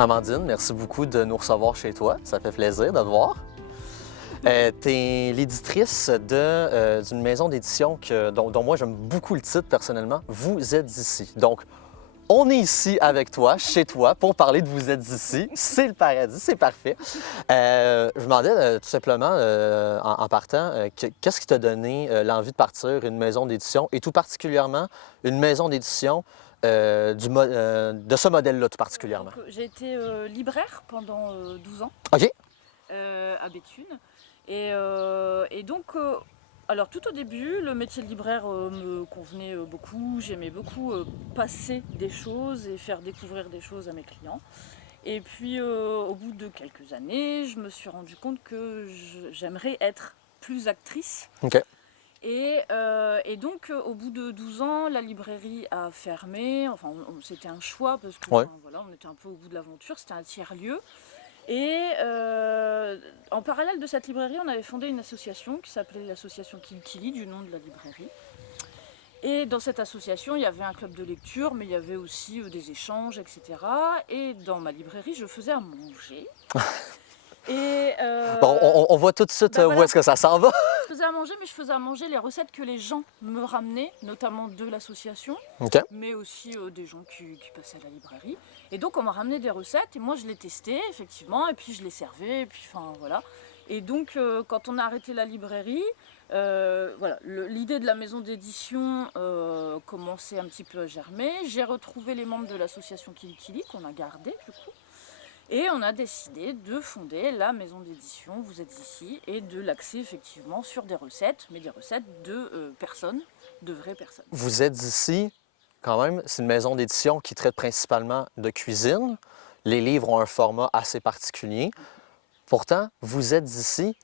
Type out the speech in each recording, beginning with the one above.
Amandine, merci beaucoup de nous recevoir chez toi. Ça fait plaisir de te voir. Tu es l'éditrice d'une maison d'édition dont moi j'aime beaucoup le titre personnellement, Vous êtes ici. Donc, on est ici avec toi, chez toi, pour parler de Vous êtes ici. C'est le paradis, c'est parfait. Je me demandais tout simplement, en partant, qu'est-ce qui t'a donné l'envie de partir une maison d'édition et tout particulièrement une maison d'édition de ce modèle-là tout particulièrement? J'ai été libraire pendant 12 ans OK. à Béthune. Et donc, alors tout au début, le métier de libraire me convenait beaucoup. J'aimais beaucoup passer des choses et faire découvrir des choses à mes clients. Et puis, au bout de quelques années, je me suis rendu compte que j'aimerais être plus actrice. OK. Et donc, au bout de 12 ans, la librairie a fermé. Enfin, c'était un choix parce que Ouais. voilà, on était un peu au bout de l'aventure. C'était un tiers-lieu. Et en parallèle de cette librairie, on avait fondé une association qui s'appelait l'association Kilikili, du nom de la librairie. Et dans cette association, il y avait un club de lecture, mais il y avait aussi des échanges, etc. Et dans ma librairie, je faisais à manger. Et Bon, on voit tout de suite où voilà. est-ce que ça s'en va. Je faisais à manger, mais je faisais à manger les recettes que les gens me ramenaient, notamment de l'association, OK. mais aussi des gens qui passaient à la librairie. Et donc on m'a ramené des recettes et moi je les testais effectivement, et puis je les servais, et puis enfin voilà. Et donc quand on a arrêté la librairie, voilà, l'idée de la maison d'édition commençait un petit peu à germer. J'ai retrouvé les membres de l'association Kilikili qu'on a gardé du coup. Et on a décidé de fonder la maison d'édition Vous êtes ici et de l'axer effectivement sur des recettes, mais des recettes de personnes, de vraies personnes. Vous êtes ici, quand même, c'est une maison d'édition qui traite principalement de cuisine. Les livres ont un format assez particulier. Pourtant, Vous êtes ici,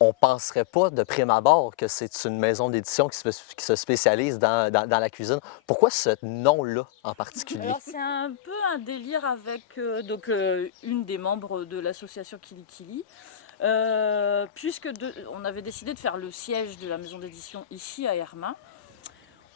on ne penserait pas de prime abord que c'est une maison d'édition qui se spécialise dans la cuisine. Pourquoi ce nom-là en particulier? Alors c'est un peu un délire avec une des membres de l'association Kilikili, puisque on avait décidé de faire le siège de la maison d'édition ici à Hermin.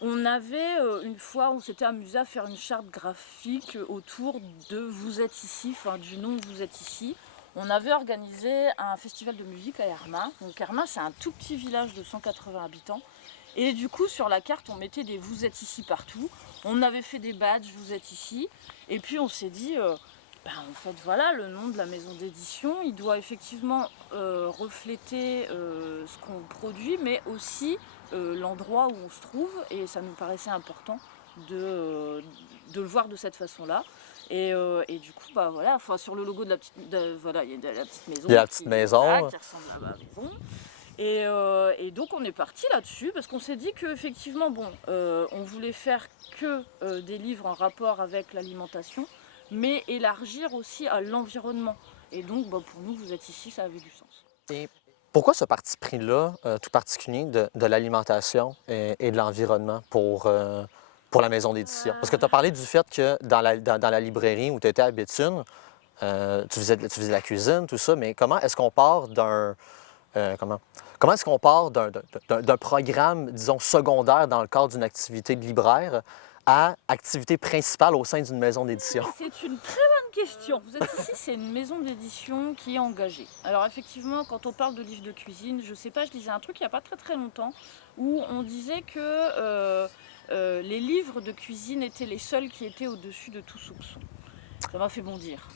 On avait une fois, on s'était amusé à faire une charte graphique autour de Vous êtes ici, enfin du nom Vous êtes ici. On avait organisé un festival de musique à Hermin. Donc Hermin, c'est un tout petit village de 180 habitants. Et du coup, sur la carte, on mettait des Vous êtes ici partout. On avait fait des badges Vous êtes ici. Et puis on s'est dit, en fait voilà, le nom de la maison d'édition, il doit effectivement refléter ce qu'on produit, mais aussi l'endroit où on se trouve. Et ça nous paraissait important de le voir de cette façon-là. Et du coup, voilà, sur le logo de la petite, voilà, il y a la petite maison. Il y a la petite maison. Voilà, qui ressemble à ma maison. Et donc on est parti là-dessus parce qu'on s'est dit qu'effectivement, on voulait faire que des livres en rapport avec l'alimentation, mais élargir aussi à l'environnement. Et donc pour nous, Vous êtes ici, ça avait du sens. Et pourquoi ce parti pris-là, tout particulier, de l'alimentation et de l'environnement pour la maison d'édition? Parce que tu as parlé du fait que dans la librairie où tu étais à Béthune, tu faisais de la cuisine, tout ça, mais comment est-ce qu'on part comment est-ce qu'on part d'un programme, disons, secondaire dans le cadre d'une activité de libraire à activité principale au sein d'une maison d'édition? C'est une très bonne question. Vous êtes ici, c'est une maison d'édition qui est engagée. Alors effectivement, quand on parle de livres de cuisine, je sais pas, je lisais un truc il n'y a pas très très longtemps où on disait que les livres de cuisine étaient les seuls qui étaient au-dessus de tout soupçon. Ça m'a fait bondir.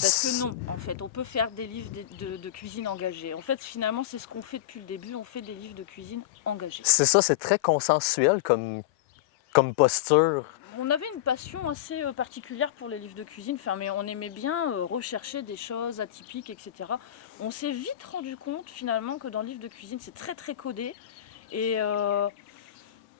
Parce que non, en fait, on peut faire des livres de cuisine engagés. En fait, finalement, c'est ce qu'on fait depuis le début, on fait des livres de cuisine engagés. C'est ça, c'est très consensuel comme posture. On avait une passion assez particulière pour les livres de cuisine, mais on aimait bien rechercher des choses atypiques, etc. On s'est vite rendu compte finalement que dans le livre de cuisine, c'est très très codé et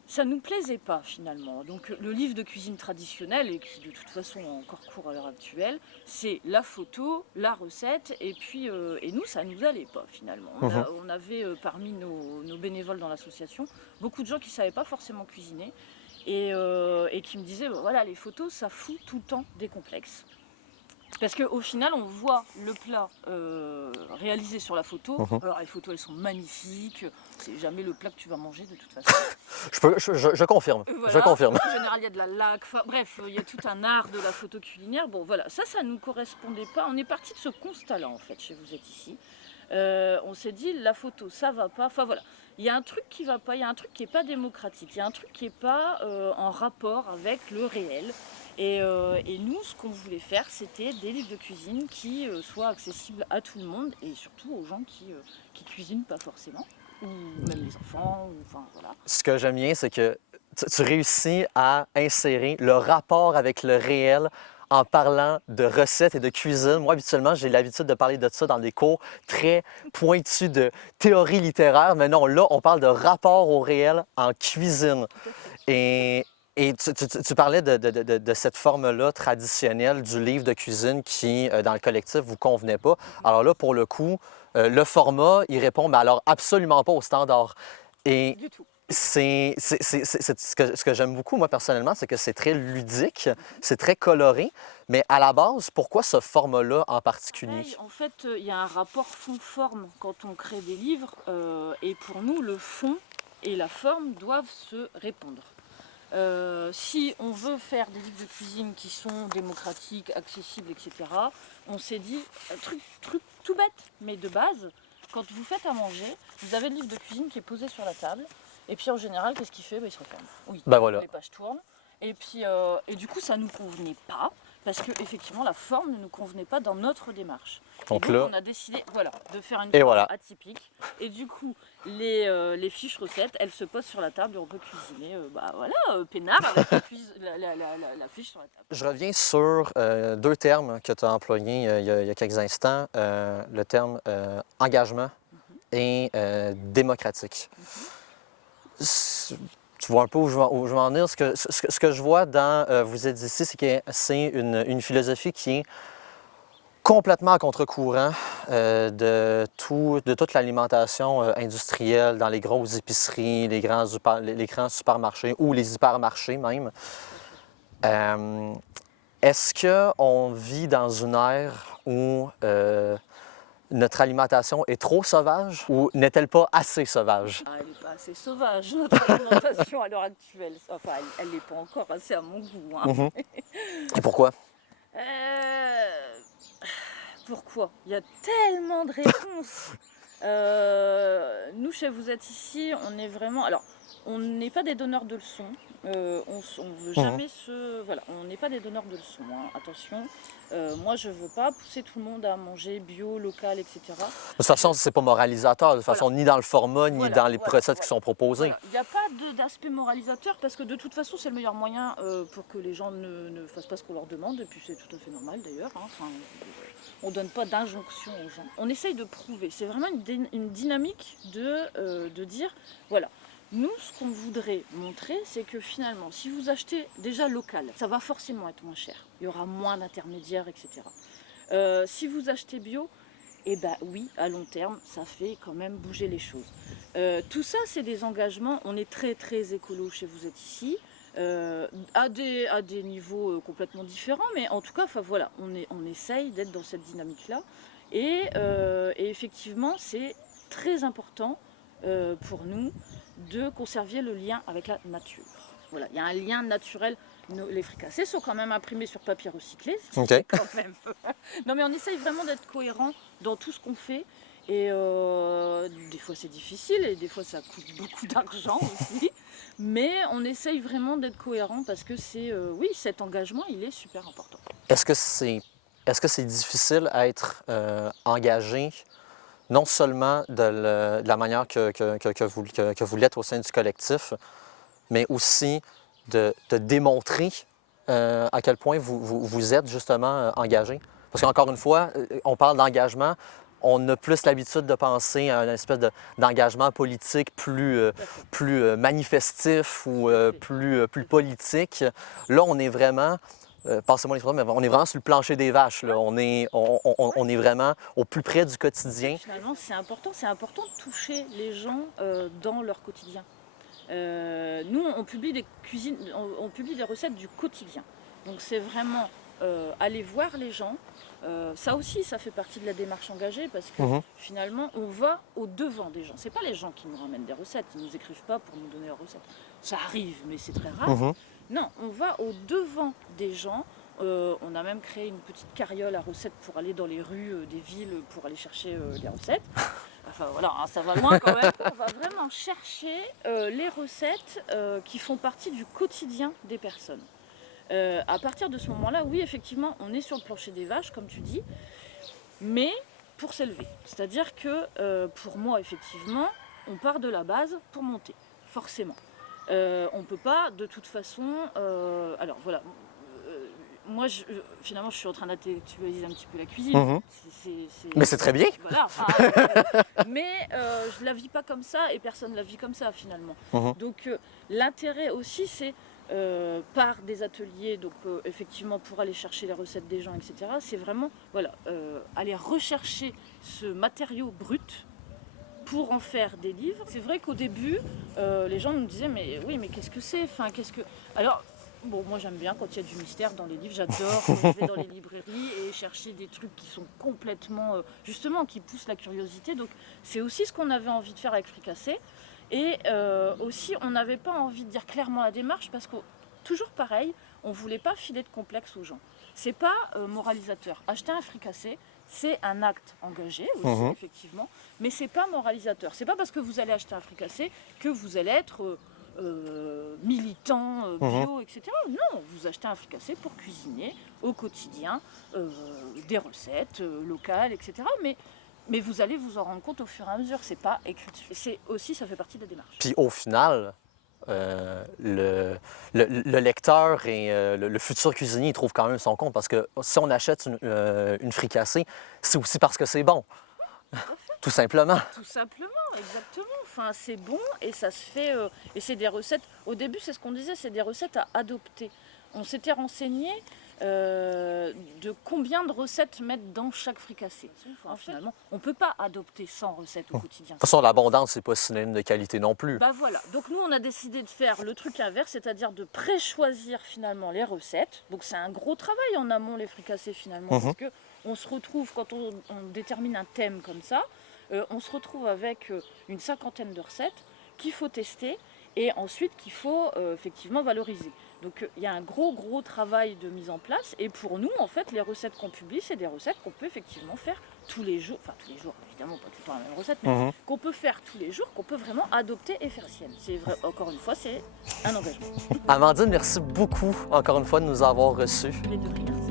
ça nous plaisait pas finalement. Donc le livre de cuisine traditionnel, et qui de toute façon a encore cours à l'heure actuelle, c'est la photo, la recette, et puis et nous ça nous allait pas finalement. On avait parmi nos bénévoles dans l'association beaucoup de gens qui savaient pas forcément cuisiner. Et qui me disait, voilà, les photos, ça fout tout le temps des complexes. Parce qu'au final, on voit le plat réalisé sur la photo. Alors les photos, elles sont magnifiques. C'est jamais le plat que tu vas manger de toute façon. Je confirme. Voilà. Je confirme. En général, il y a de la laque. Enfin, bref, il y a tout un art de la photo culinaire. Bon, voilà, ça nous correspondait pas. On est parti de ce constat-là, en fait, chez Vous êtes ici. On s'est dit, la photo, ça va pas. Enfin, voilà. Il y a un truc qui va pas, il y a un truc qui est pas démocratique, il y a un truc qui est pas en rapport avec le réel. Et nous, ce qu'on voulait faire, c'était des livres de cuisine qui soient accessibles à tout le monde et surtout aux gens qui cuisinent pas forcément, ou même les enfants, ou, enfin voilà. Ce que j'aime bien, c'est que tu réussis à insérer le rapport avec le réel en parlant de recettes et de cuisine. Moi, habituellement, j'ai l'habitude de parler de ça dans des cours très pointus de théorie littéraire, mais non, là, on parle de rapport au réel en cuisine. Et tu parlais de cette forme-là traditionnelle du livre de cuisine qui, dans le collectif, vous convenait pas. Alors là, pour le coup, le format, il répond, mais alors absolument pas au standard. Et Du tout. ce que j'aime beaucoup, moi, personnellement, c'est que c'est très ludique, c'est très coloré. Mais à la base, pourquoi ce format-là en particulier? Pareil, en fait, il y a un rapport fond-forme quand on crée des livres. Et pour nous, le fond et la forme doivent se répondre. Si on veut faire des livres de cuisine qui sont démocratiques, accessibles, etc., on s'est dit, un truc tout bête, mais de base, quand vous faites à manger, vous avez le livre de cuisine qui est posé sur la table, et puis en général, qu'est-ce qu'il fait? Il se referme. Oui, Ben voilà. les pages tournent, et puis et du coup, ça ne nous convenait pas, parce que effectivement, la forme ne nous convenait pas dans notre démarche. Donc et donc, là- on a décidé, voilà, de faire une Et forme voilà. atypique. Et du coup, les fiches recettes, elles se posent sur la table et on peut cuisiner, peinard avec la fiche sur la table. Je reviens sur deux termes que tu as employés il y a quelques instants, le terme engagement et démocratique. Tu vois un peu où je veux en venir. Ce que je vois dans Vous êtes ici, c'est que c'est une philosophie qui est complètement à contre-courant de toute l'alimentation industrielle dans les grosses épiceries, les grands supermarchés ou les hypermarchés même. Est-ce qu'on vit dans une ère où notre alimentation est trop sauvage ou n'est-elle pas assez sauvage? Ah, elle n'est pas assez sauvage, notre alimentation à l'heure actuelle. Enfin, elle n'est pas encore assez à mon goût. Hein. Et pourquoi? Pourquoi? Il y a tellement de réponses. Nous, chez Vous êtes ici, on est vraiment... Alors, on n'est pas des donneurs de leçons. On veut jamais se... Voilà, on n'est pas des donneurs de leçons, hein, attention. Moi, je veux pas pousser tout le monde à manger bio, local, etc. De toute façon, c'est pas moralisateur, de toute façon, ni dans le format, ni dans les recettes qui sont proposées. Voilà. Il n'y a pas d'aspect moralisateur parce que de toute façon, c'est le meilleur moyen pour que les gens ne fassent pas ce qu'on leur demande. Et puis, c'est tout à fait normal d'ailleurs. Hein. Enfin, on ne donne pas d'injonction aux gens. On essaye de prouver. C'est vraiment une dynamique de dire, voilà, nous, ce qu'on voudrait montrer, c'est que finalement, si vous achetez déjà local, ça va forcément être moins cher. Il y aura moins d'intermédiaires, etc. Si vous achetez bio, eh bien oui, à long terme, ça fait quand même bouger les choses. Tout ça, c'est des engagements. On est très, très écolo chez Vous êtes ici. À des niveaux complètement différents, mais en tout cas, voilà, on essaye d'être dans cette dynamique-là. Et effectivement, c'est très important pour nous de conserver le lien avec la nature. Voilà, il y a un lien naturel. Les fricassés sont quand même imprimés sur papier recyclé. OK. Quand même. Non, mais on essaye vraiment d'être cohérent dans tout ce qu'on fait. Et des fois c'est difficile et des fois ça coûte beaucoup d'argent aussi. Mais on essaye vraiment d'être cohérent parce que oui, cet engagement, il est super important. Est-ce que c'est difficile à être engagé, non seulement de la manière que vous l'êtes au sein du collectif, mais aussi de démontrer à quel point vous êtes justement engagé? Parce qu'encore une fois, on parle d'engagement, on a plus l'habitude de penser à une espèce d'engagement politique plus manifestif ou plus politique. Là, on est vraiment... passez-moi l'expression, mais on est vraiment sur le plancher des vaches. Là. On est vraiment au plus près du quotidien. Finalement, c'est important de toucher les gens dans leur quotidien. Nous, on publie des recettes du quotidien. Donc c'est vraiment aller voir les gens. Ça aussi, ça fait partie de la démarche engagée parce que finalement, on va au-devant des gens. C'est pas les gens qui nous ramènent des recettes, ils nous écrivent pas pour nous donner leurs recettes. Ça arrive, mais c'est très rare. Non, on va au-devant des gens. On a même créé une petite carriole à recettes pour aller dans les rues des villes pour aller chercher les recettes. Enfin voilà, hein, ça va loin quand même. On va vraiment chercher les recettes qui font partie du quotidien des personnes. À partir de ce moment-là, oui, effectivement, on est sur le plancher des vaches, comme tu dis, mais pour s'élever. C'est-à-dire que pour moi, effectivement, on part de la base pour monter, forcément. On ne peut pas, de toute façon... alors voilà, moi, finalement, je suis en train d'intellectualiser un petit peu la cuisine. Mais c'est très bien. Voilà, mais je ne la vis pas comme ça et personne ne la vit comme ça, finalement. Donc l'intérêt aussi, c'est... par des ateliers, donc effectivement pour aller chercher les recettes des gens, etc. C'est vraiment voilà, aller rechercher ce matériau brut pour en faire des livres. C'est vrai qu'au début, les gens nous disaient mais oui, mais qu'est-ce que c'est, enfin, qu'est-ce que... Alors, bon, moi j'aime bien quand il y a du mystère dans les livres, j'adore quand je vais dans les librairies et chercher des trucs qui sont complètement, justement, qui poussent la curiosité. Donc c'est aussi ce qu'on avait envie de faire avec Fricassé. Et aussi, on n'avait pas envie de dire clairement la démarche parce que, toujours pareil, on ne voulait pas filer de complexe aux gens. C'est pas moralisateur. Acheter un fricassé, c'est un acte engagé aussi, effectivement, mais c'est pas moralisateur. C'est pas parce que vous allez acheter un fricassé que vous allez être militant, bio, etc. Non, vous achetez un fricassé pour cuisiner au quotidien des recettes locales, etc. Mais vous allez vous en rendre compte au fur et à mesure, c'est pas écrit dessus. C'est aussi, ça fait partie de la démarche. Puis au final, le lecteur et le futur cuisinier, il trouve quand même son compte parce que si on achète une fricassée, c'est aussi parce que c'est bon. Tout simplement. Tout simplement, exactement. Enfin, c'est bon et ça se fait. Et c'est des recettes. Au début, c'est ce qu'on disait, c'est des recettes à adopter. On s'était renseigné de combien de recettes mettre dans chaque fricassé. Enfin, finalement, on ne peut pas adopter 100 recettes au quotidien. De toute façon, l'abondance, c'est pas synonyme de qualité non plus. Bah voilà. Donc nous, on a décidé de faire le truc inverse, c'est-à-dire de pré-choisir finalement les recettes. Donc c'est un gros travail en amont les fricassés finalement, parce que on se retrouve quand on détermine un thème comme ça, on se retrouve avec une cinquantaine de recettes qu'il faut tester et ensuite qu'il faut effectivement valoriser. Donc il y a un gros travail de mise en place et pour nous en fait les recettes qu'on publie c'est des recettes qu'on peut effectivement faire tous les jours, enfin tous les jours évidemment pas tout le temps la même recette, mais qu'on peut faire tous les jours, qu'on peut vraiment adopter et faire sienne. C'est vrai, encore une fois c'est un engagement. Amandine, merci beaucoup encore une fois de nous avoir reçus. Mais de rien.